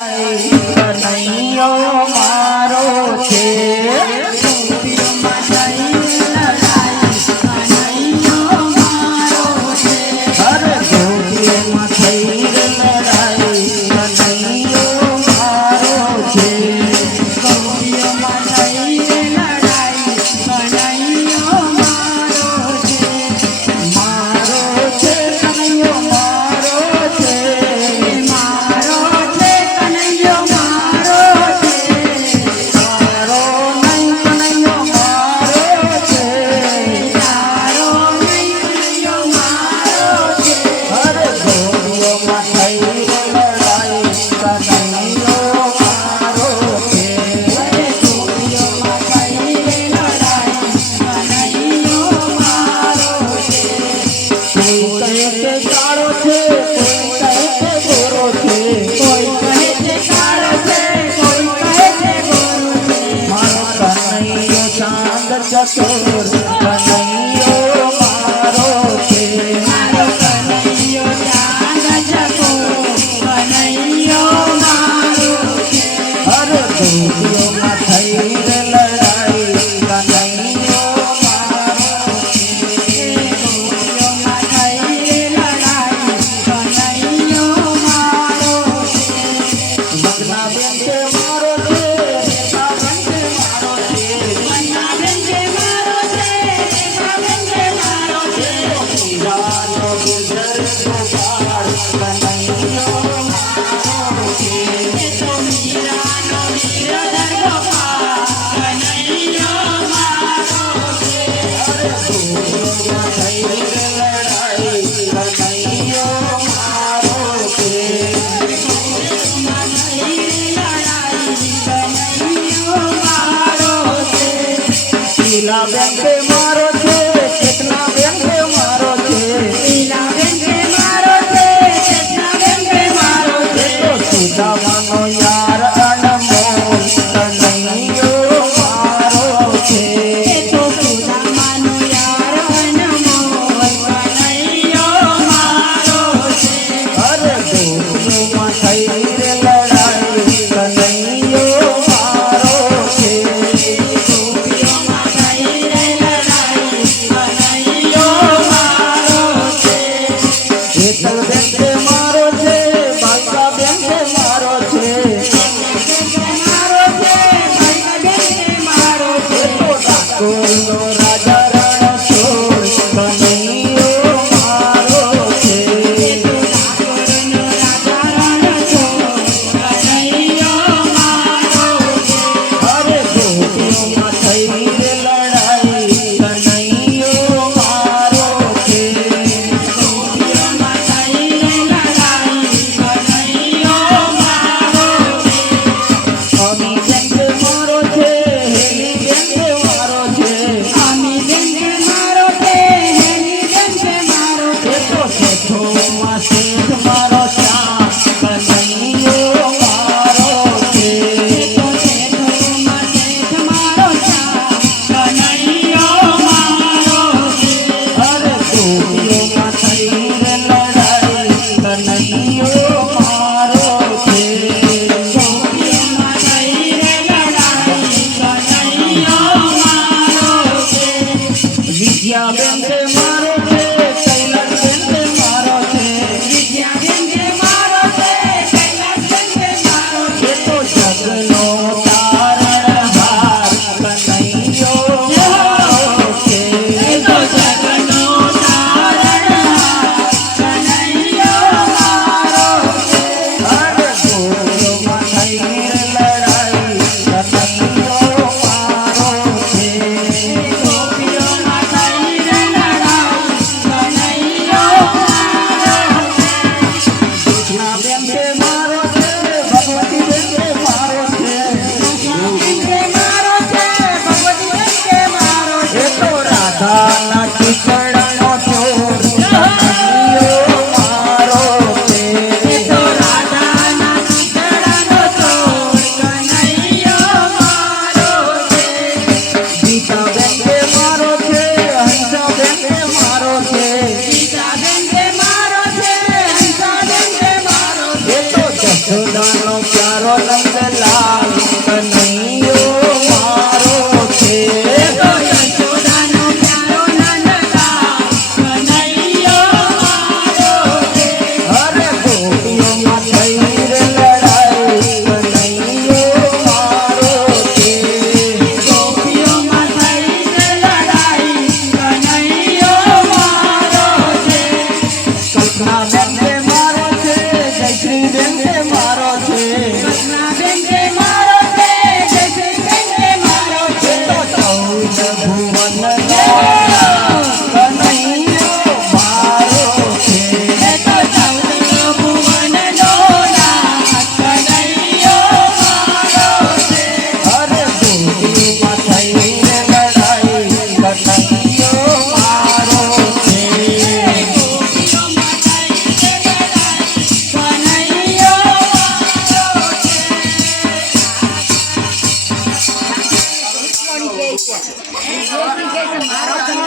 કનૈયો મારો છે ચકોર કનૈયો મારો છે મારો કનૈયો ચાંદ ચકોર કનૈયો મારો છે અરે ગોપીઓમાં થઈ લડાઈ કનૈયો મારો છે ગોપીઓમાં થઈ લડાઈ કનૈયો મારો છે મગનાબેન છે મારો છે બેન કે મારો છે ચેતના બેન કે મારો છે લીલા બેન કે મારો છે ચેતના બેન કે મારો છે સુદામાનો યાર અનમોલ કનૈયો મારો છે તો સુદામાનો યાર અનમોલ કનૈયો મારો છે અરે ગોપીઓમાં થઈ લડાઈ કનૈયો મારો છે બેન કે મારો છે બાકા બેન કે મારો છે કે છે મારો